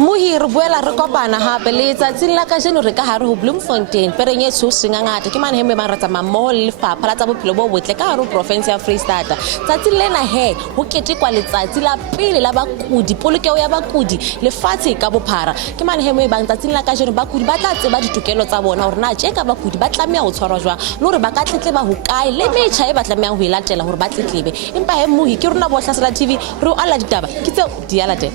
Muhi re boela re kopana hape le tsatsing la kajeno re ka hare ho Bloemfontein pereng e tshoseng ngata ke mane hembe mang ratsa mammoho le lefapha la tsa bophelo bo botle ka hare ho province ya Free State. Tsatsing lena he ho ketekwa letsatsi la pele la bakudi, polokeho ya bakudi lefatshe ka bophara. Ke mane hembe bang tsatsing la kajeno bakudi ba tla tseba ditokelo tsa bona hore na tje ka bakudi ba tlameha ho tshwarwa jwang le hore ba ka tletleba ho kae le metjha e ba tlameha ho ilatela hore ba tletlebe. Empa he Muhi ke rona bo Hlasela TV re o ala ditaba ke tseo di ala teng.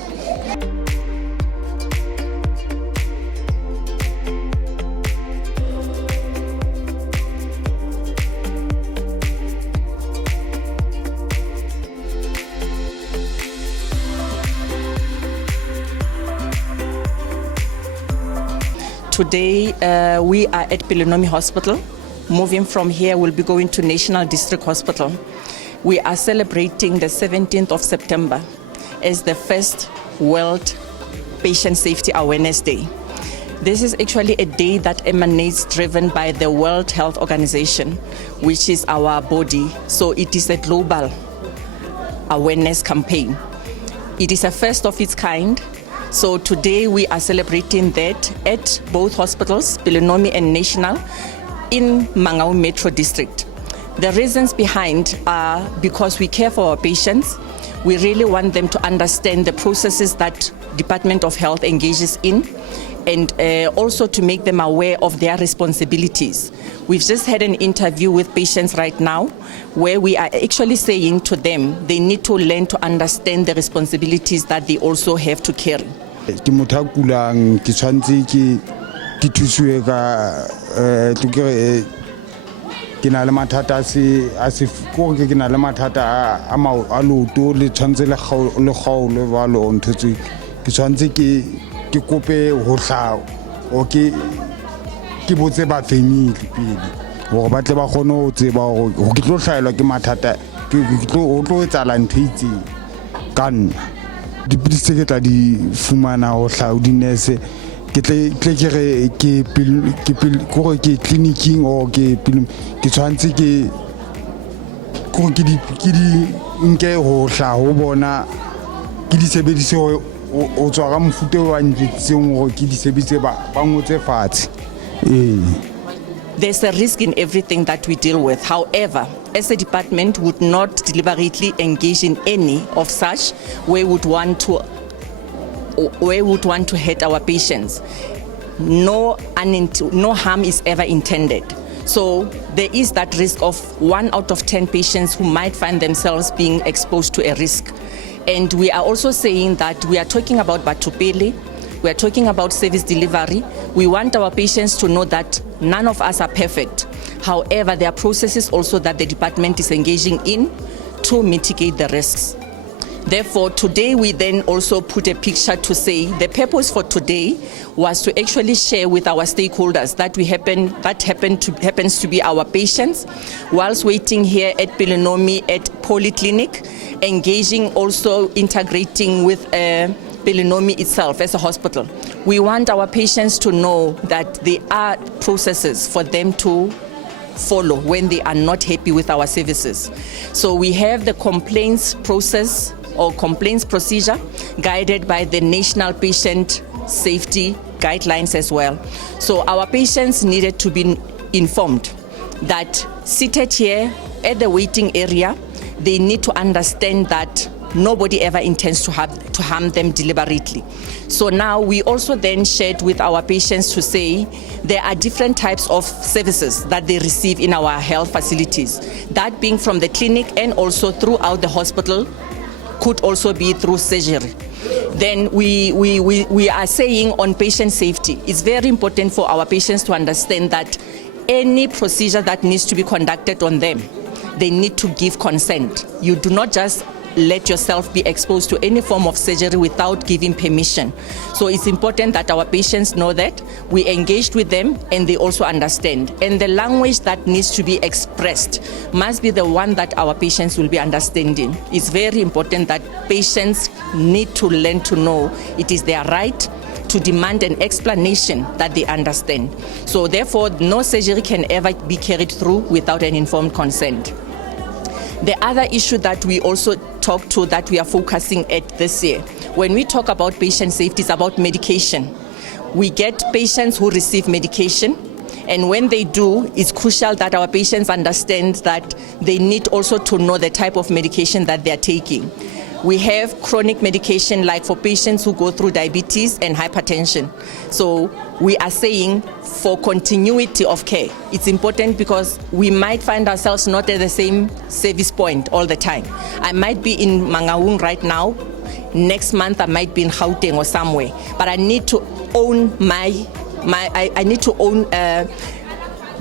Today, we are at Pelenomi Hospital. Moving from here, we'll be going to National District Hospital. We are celebrating the 17th of September as the first World Patient Safety Awareness Day. This is actually a day that emanates driven by the World Health Organization, which is our body. So it is a global awareness campaign. It is a first of its kind. So today we are celebrating that at both hospitals, Pelenomi and National, in Mangaung Metro District. The reasons behind are because we care for our patients. We really want them to understand the processes that Department of Health engages in, and also to make them aware of their responsibilities. We've just had an interview with patients right now where we are actually saying to them they need to learn to understand the responsibilities that they also have to carry. Ke motho a kulang ke tshwantse ke thusiwe ka ke na le mathata ke na le mathata a loto le tshwantse le kgaolo ba lo ntse ke tshwantse ke kope ho hla o ke botse ba family pele hore ba tle ba kgone ho tseba hore ke tlo hlaelwa ke mathata ke tlo etsala ntho itseng ka nna dipidisi ke tla di fumana ho hla di nurse ke tle ke clinicing o ke tshwantse ke di nke ho hla ho bona ke di sebedise o tswa ka mofute wa njetseng hore ke di sebedise ba ngotse fatshe. There's a risk in everything that we deal with. However, as a department would not deliberately engage in any of such where we would want to hurt our patients. No harm is ever intended. So there is that risk of 1 out of 10 patients who might find themselves being exposed to a risk. And we are also saying that we are talking about Batupele, we are talking about service delivery. We want our patients to know that none of us are perfect. However, there are processes also that the department is engaging in to mitigate the risks. Therefore, today we then also put a picture to say the purpose for today was to actually share with our stakeholders that happens to be our patients, whilst waiting here at Pelenomi at Polyclinic, engaging also integrating with Pelenomi itself as a hospital. We want our patients to know that there are processes for them to follow when they are not happy with our services. So we have the complaints process or complaints procedure guided by the National Patient Safety Guidelines as well. So our patients needed to be informed that seated here at the waiting area, they need to understand that nobody ever intends to harm them deliberately. So now we also then shared with our patients to say there are different types of services that they receive in our health facilities. That being from the clinic and also throughout the hospital, could also be through surgery. Then we are saying on patient safety, it's very important for our patients to understand that any procedure that needs to be conducted on them, they need to give consent. You do not just let yourself be exposed to any form of surgery without giving permission. So it's important that our patients know that. We engaged with them and they also understand. And the language that needs to be expressed must be the one that our patients will be understanding. It's very important that patients need to learn to know it is their right to demand an explanation that they understand. So therefore, no surgery can ever be carried through without an informed consent. The other issue that we also talk to that we are focusing at this year. When we talk about patient safety, it's about medication. We get patients who receive medication, and when they do, it's crucial that our patients understand that they need also to know the type of medication that they are taking. We have chronic medication like for patients who go through diabetes and hypertension. So we are saying for continuity of care, it's important because we might find ourselves not at the same service point all the time. I might be in Mangaung right now. Next month I might be in Gauteng or somewhere, but I need to own I need to own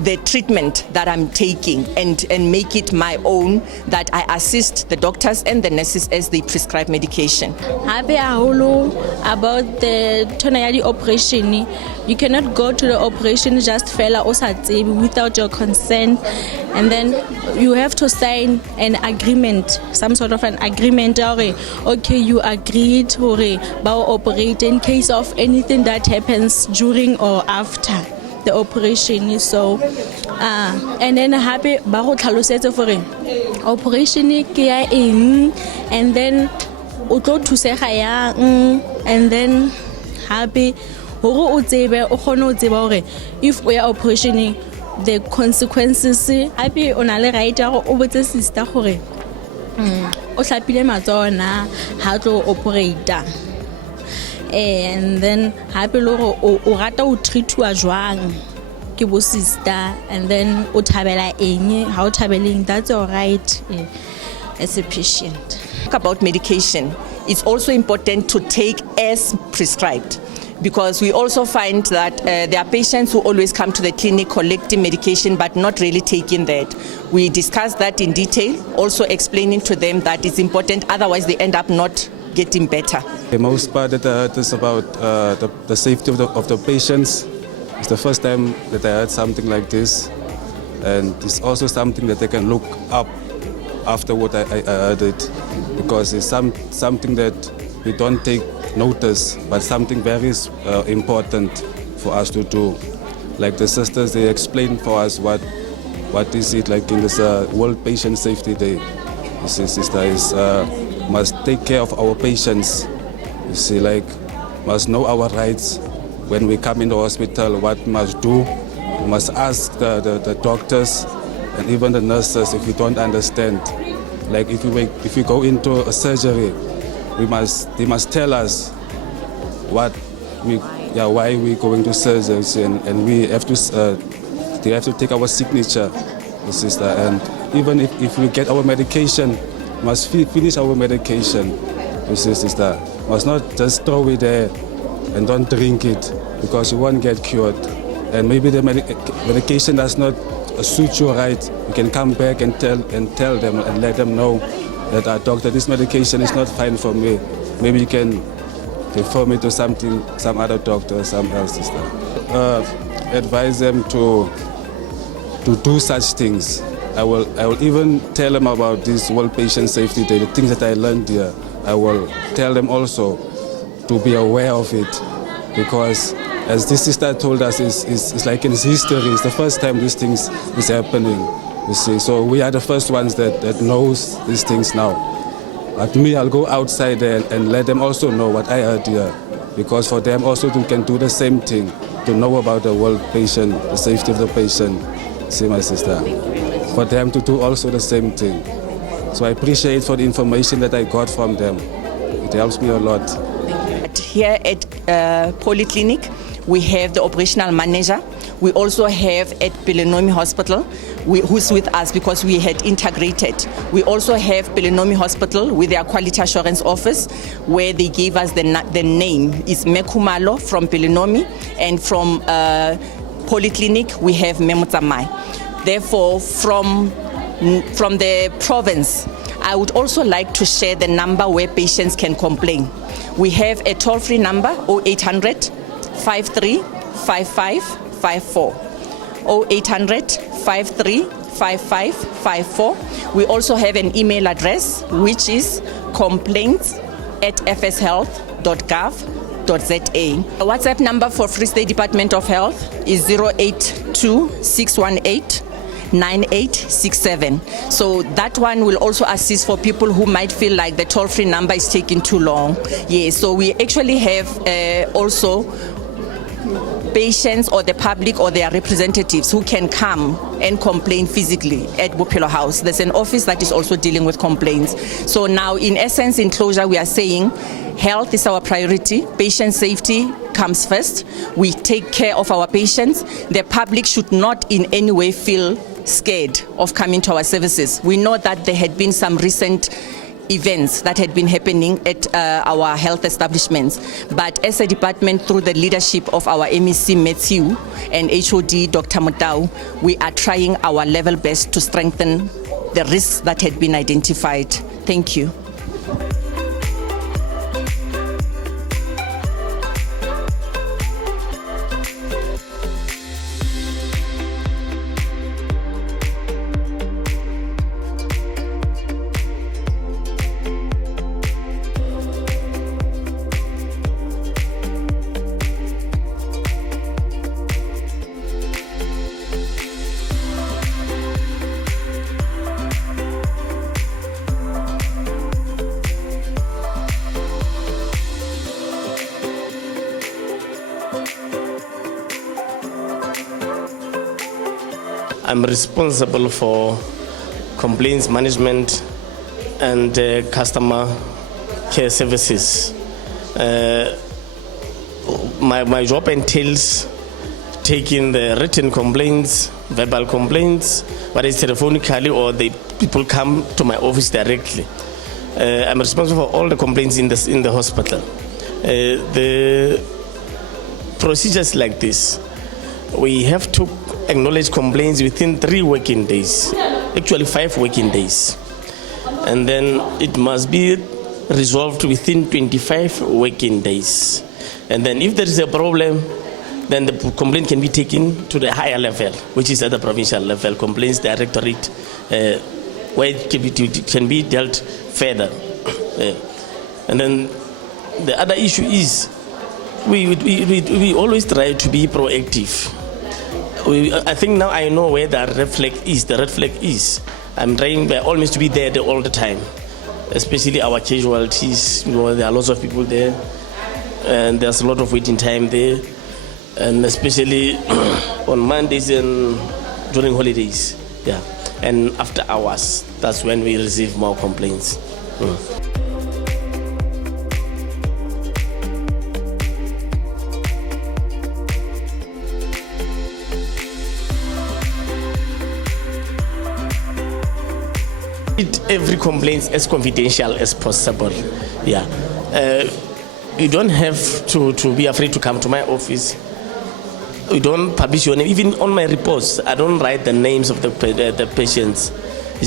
the treatment that I'm taking and make it my own, that I assist the doctors and the nurses as they prescribe medication. Happy haholo about the tonayadi operation. You cannot go to the operation just fela o sa tsebe without your consent, and then you have to sign an agreement, some sort of an agreement. Okay, you agreed to operate in case of anything that happens during or after the operation. So and then happy ba go tlhalosetse for operation ke ya eng, and then o tlo thusega yang, and then happy hore o tsebe o khone o tseba hore if we are operation the consequences. Happy o na le right ya go o botse sister gore o hlapile matsona ha tlo operate, and then happy lo o rata o treatwa jwang ke bo sister, and then o thabela eng ha o thabeleng, that's all right as a patient. Talk about medication, it's also important to take as prescribed, because we also find that there are patients who always come to the clinic collecting medication but not really taking that. We discuss that in detail, also explaining to them that it's important, otherwise they end up not getting better. The most part that I heard is about the safety of the patients. It's the first time that I heard something like this, and it's also something that they can look up after what I heard it, because it's something that we don't take notice, but something very important for us to do. Like the sisters, they explained for us what is it like in this World Patient Safety Day. You see, sister is must take care of our patients. You see, like must know our rights. When we come in the hospital, what we must do, we must ask the doctors and even the nurses if we don't understand. Like if we go into a surgery, they must tell us why we're going to surgery, and we have to they have to take our signature, sister. And even if we get our medication, we must finish our medication, sister. Must not just throw it there and don't drink it, because you won't get cured. And maybe the medication does not suit you right. You can come back and tell them and let them know that our doctor, this medication is not fine for me. Maybe you can refer me to some other doctor, some else, sister. Advise them to do such things. I will even tell them about this World Patient Safety Day, the things that I learned here. I will tell them also to be aware of it, because as this sister told us, it's like in history. It's the first time these things is happening. You see, so we are the first ones that knows these things now. But me, I'll go outside there and let them also know what I heard here, because for them also they can do the same thing, to know about the world patient, the safety of the patient. See, my sister, for them to do also the same thing. So I appreciate for the information that I got from them. It helps me a lot. Here at Polyclinic, we have the operational manager. We also have at Pelenomi Hospital, who's with us because we had integrated. We also have Pelenomi Hospital with their quality assurance office, where they gave us the name. It's Mekumalo from Pelenomi, and from Polyclinic we have Memutsamai. Therefore, from the province, I would also like to share the number where patients can complain. We have a toll-free number, 0800 53 55 54. 0800 53 55 54. We also have an email address, which is complaints@fshealth.gov.za. The WhatsApp number for Free State Department of Health is 082 618 9867. So that one will also assist for people who might feel like the toll-free number is taking too long. Yes, so we actually have also patients or the public or their representatives who can come and complain physically at Bophelo House. There's an office that is also dealing with complaints. So now, in essence, in closure, we are saying health is our priority. Patient safety comes first. We take care of our patients. The public should not in any way feel scared of coming to our services. We know that there had been some recent events that had been happening at our health establishments. But as a department, through the leadership of our MEC Matthew and HOD Dr. Mutau, we are trying our level best to strengthen the risks that had been identified. Thank you. I'm responsible for complaints management and customer care services. My job entails taking the written complaints, verbal complaints, whether it's telephonically or the people come to my office directly. I'm responsible for all the complaints in the hospital. The procedures like this, we have to acknowledge complaints within 3 working days, actually 5 working days. And then it must be resolved within 25 working days. And then if there is a problem, then the complaint can be taken to the higher level, which is at the provincial level, complaints directorate, where it can be dealt further. And then the other issue is we always try to be proactive. I think now I know where the red flag is. The red flag is I'm trying by all means to be there all the time, especially our casualties. You know, there are lots of people there, and there's a lot of waiting time there, and especially on Mondays and during holidays. Yeah, and after hours, that's when we receive more complaints. Every complaint as confidential as possible. Yeah, you don't have to be afraid to come to my office. We don't publish your name. Even on my reports, I don't write the names of the patients. I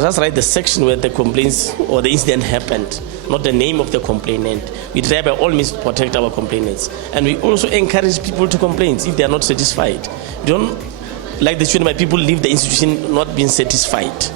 just write the section where the complaints or the incident happened, not the name of the complainant. We try by all means to protect our complainants, and we also encourage people to complain if they are not satisfied. We don't like the situation where people leave the institution not being satisfied,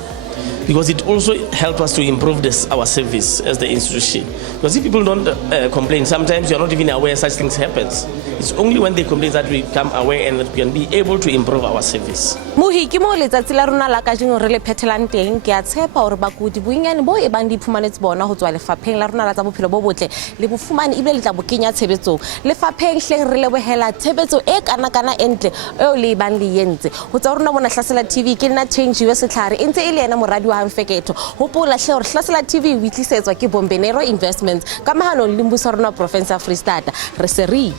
because it also helps us to improve our service as the institution. Because if people don't complain, sometimes you're not even aware such things happen. It's only when they complain that we become aware and that we can be able to improve our service. Mohiki mo letsatsi la rona la kajeno re le phethelang teng ke a tshepa hore bakudi boinyane bo e bang di phumanetse bona ho tswa lefapheng la rona la tsa bophelo bo botle le bofumane ibile le tla bokenya tshebetso lefapheng hleng re lebohela tshebetso e kana entle eo le bang le yentse ho tsa rona bona Hlasela TV ke nna change yo setlhare e ntse e le yena moradi wa Mfeketo hopola hle hore Hlasela TV o itlisetswa ke Bombenero Investments ka mahano le mbuso rona province ya Free State re se rile.